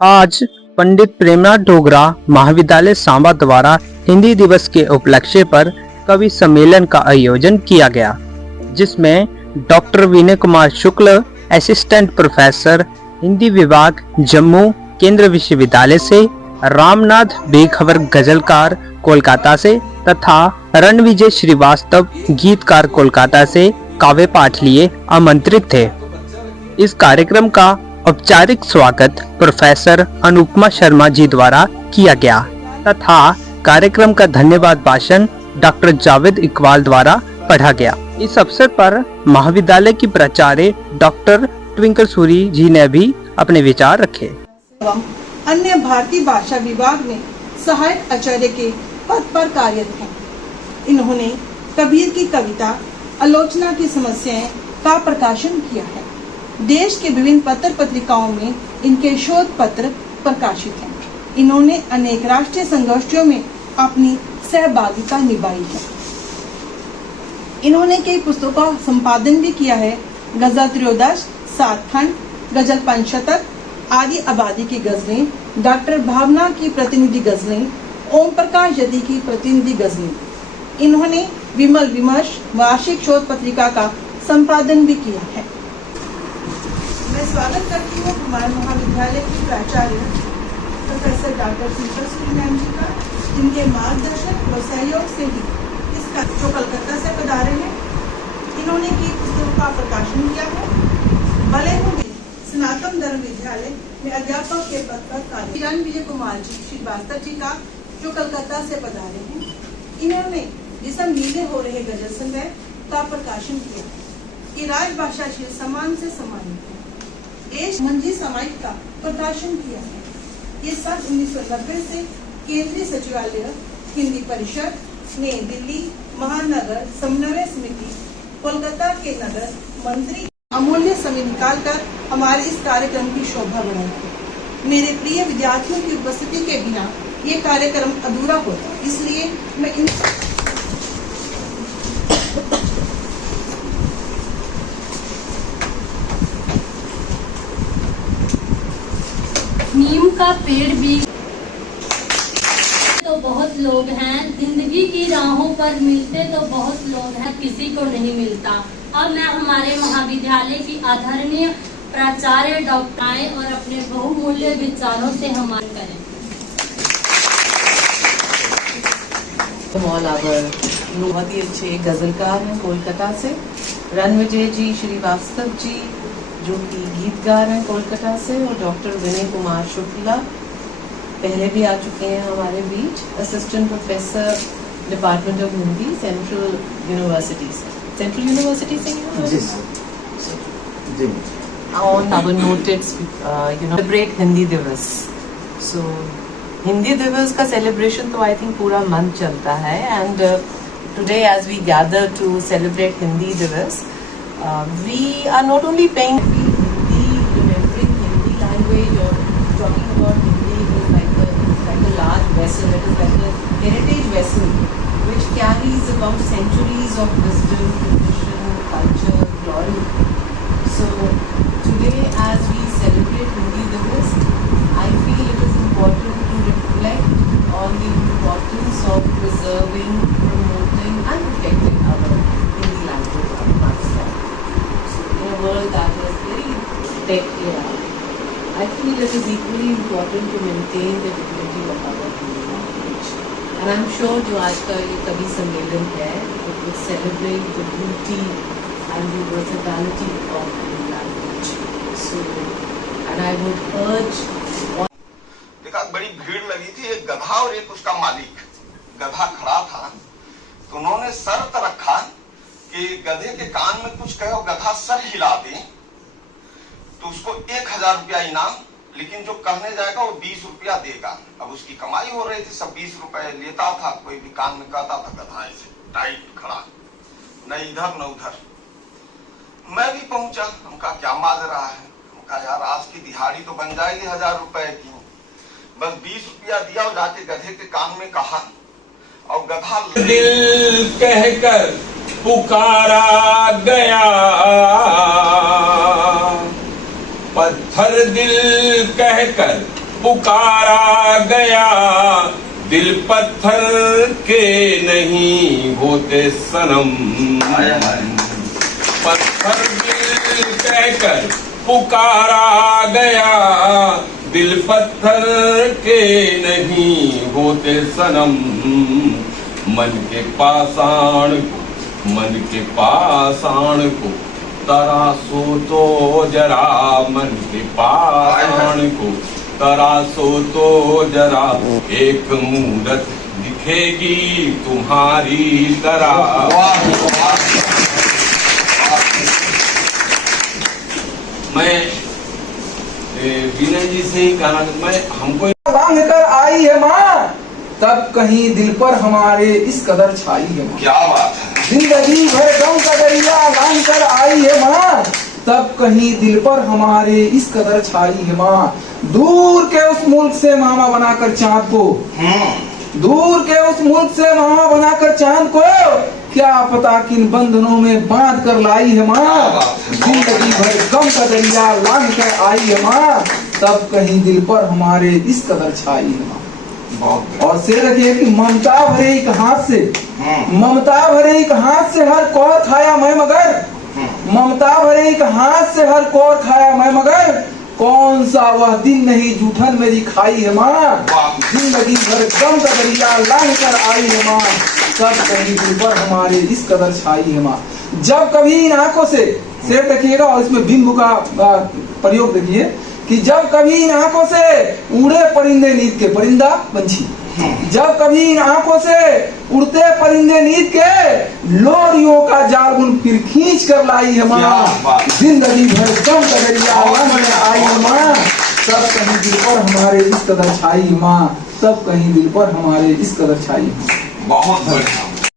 आज पंडित प्रेमनाथ डोगरा महाविद्यालय सांबा द्वारा हिंदी दिवस के उपलक्ष्य पर कवि सम्मेलन का आयोजन किया गया, जिसमें doctor Vinay Kumar Shukla, assistant professor Hindi विभाग जम्मू केंद्रीय विश्वविद्यालय से, रामनाथ बेखबर गजलकार कोलकाता से तथा रणविजय श्रीवास्तव गीतकार कोलकाता से काव्य पाठ लिए आमंत्रित थे। इस कार्यक्रम का औपचारिक स्वागत प्रोफेसर अनुपमा शर्मा जी द्वारा किया गया तथा कार्यक्रम का धन्यवाद भाषण डॉक्टर जावेद इकबाल द्वारा पढ़ा गया। इस अवसर पर महाविद्यालय की प्राचार्य डॉक्टर ट्विंकल सूरी जी ने भी अपने विचार रखे। एवं अन्य भारतीय भाषा विभाग में सहायक आचार्य के पद पर कार्यरत हैं। इन्होंने कबीर की कविता आलोचना की समस्याएं का प्रकाशन किया है। देश के विभिन्न पत्र पत्रिकाओं में इनके शोध पत्र प्रकाशित हैं। इन्होंने अनेक राष्ट्रीय संगोष्ठियों में अपनी सहभागिता निभाई है। इन्होंने कई पुस्तकों का संपादन भी किया है। गजल त्रयोदश, सात खंड, गजल पंचशतक, आदि आबादी की गजलें, डॉक्टर भावना की प्रतिनिधि गजलें, ओम प्रकाश यति की प्रतिनिधि गजलें। इन्होंने विमल विमर्श वार्षिक शोध पत्रिका का संपादन भी किया है। मैं स्वागत करती हूँ हमारे महाविद्यालय की प्राचार्य professor doctor Twinkle Suri ma'am ji का, जिनके मार्गदर्शन व सहयोग से ही इसका जो कलकत्ता से पधारे हैं। इन्होंने की पुस्तकों का प्रकाशन किया है। भले ही स्नातक धर्म विद्यालय में अध्यापक के पद पर कार्य रणविजय कुमार जी श्रीवास्तव जी का, जो कलकत्ता से पधारे हैं। इन्होंने जिसम नीले हो रहे गजल संग्रह का प्रकाशन किया है। ये राजभाषा से समान से सम्मानित है। देश मंजी सामायिक का प्रकाशन किया है। ये सन 1990 से केंद्रीय सचिवालय हिंदी परिषद, नई दिल्ली महानगर समन्वय समिति, कोलकाता के नगर मंत्री अमूल्य समय निकालकर हमारे इस कार्यक्रम की शोभा बढ़ाई है। मेरे प्रिय विद्यार्थियों की उपस्थिति के बिना ये कार्यक्रम अधूरा होता, इसलिए मैं इन नीम का पेड़ भी तो बहुत लोग हैं, जिंदगी की राहों पर मिलते तो बहुत लोग हैं, किसी को नहीं मिलता। अब मैं हमारे महाविद्यालय की आदरणीय प्राचार्य डॉक्टर आए और अपने बहुमूल्य विचारों से हमारे करें। बहुत ही अच्छे गजलकार हैं कोलकाता से, रणविजय जी श्रीवास्तव जी जो कि गीतकार हैं कोलकाता से, और डॉक्टर विनय कुमार शुक्ला पहले भी आ चुके हैं हमारे बीच, assistant professor department of Hindi central university से on our noted celebrate Hindi Diwas. So Hindi दिवस का सेलिब्रेशन तो आई थिंक पूरा मंथ चलता है, and today as we gather to celebrate Hindi Diwas, we are not only paying Hindi, remembering Hindi language or talking about Hindi is like a large vessel. It is like a heritage vessel which carries about centuries of wisdom, tradition, culture, glory. So today, as we celebrate Hindi Divas, I feel it is important to reflect on the importance of preserving, promoting, and protecting our Hindi language and Pakistan. In a world that is very tech era, I feel it is equally important to maintain the dignity of our Hindi language. And I'm sure जो आज का ये कवि सम्मेलन है, it will celebrate the beauty and the versatility of Hindi language. So, and I would urge. देखा बड़ी भीड़ लगी थी, एक गधा और एक उसका मालिक। गधा खड़ा था तो उन्होंने शर्त रखा कि गधे के कान में कुछ कहो, गधा सर हिला दे तो उसको 1000 रुपया इनाम, लेकिन जो कहने जाएगा वो 20 रुपया देगा। अब उसकी कमाई हो रही थी, सब 20 रुपए लेता था, कोई भी कान में कहता था, गधा ऐसे टाइट खड़ा, न इधर न उधर। मैं भी पहुंचा, हम कहा क्या माजरा है, हम कहा यार आज की दिहाड़ी तो बन जाएगी 1000 रुपए की, बस 20 रुपया दिया और जाके गधे के कान में कहा, और गधा दिल कहकर पुकारा गया, पत्थर दिल कहकर पुकारा गया, दिल पत्थर के नहीं होते सनम। पत्थर दिल कहकर पुकारा गया, दिल पत्थर के नहीं होते सनम। मन के पाषाण को तराशो तो जरा, मन के पाषाण को तराशो तो जरा, एक मूरत दिखेगी तुम्हारी तरह। मैं विनय जी से ही कहना, मैं हमको लांघ कर आई है माँ, तब कहीं दिल पर हमारे इस कदर छाई है माँ। क्या बात है। जिंदगी भर गम का दरिया लांघ कर आई है माँ, तब कहीं दिल पर हमारे इस कदर छाई है माँ। दूर के उस मुल्क से मामा बनाकर चांद को, दूर के उस मुल्क से मामा बनाकर चांद को, क्या पता किन बंधनों में बांध कर लाई है माँ। जिंदगी भर गम का दरिया लांघ कर आई है माँ, तब कहीं दिल पर हमारे इस कदर छाई है माँ। और से रखिए कि ममता भरे एक हाथ से, ममता भरे एक हाथ से हर कौर खाया मैं मगर, ममता भरे एक हाथ से हर कौर खाया मैं मगर, कौन सा वह दिन नहीं जूठन मेरी खाई है माँ। जिंदगी भर गम का दरिया लांघ कर आई है माँ, तब कहीं दिल पर हमारे इस कदर छाई है माँ। जब कभी इन आंखों से शेर देखिएगा और इसमें बिंदु का प्रयोग देखिए कि जब कभी इन आंखों से उड़े परिंदे नींद के, परिंदा पंछी, जब कभी इन आंखों से उड़ते परिंदे नींद के, लोरियों का जाल बुन फिर खींच कर लाई है माँ। जिंदगी भर गम का दरिया लांघ कर आई है माँ, तब कहीं दिल पर हमारे इस कदर छाई माँ, तब कहीं दिल पर हमारे इस कदर छाई। बहुत बढ़िया।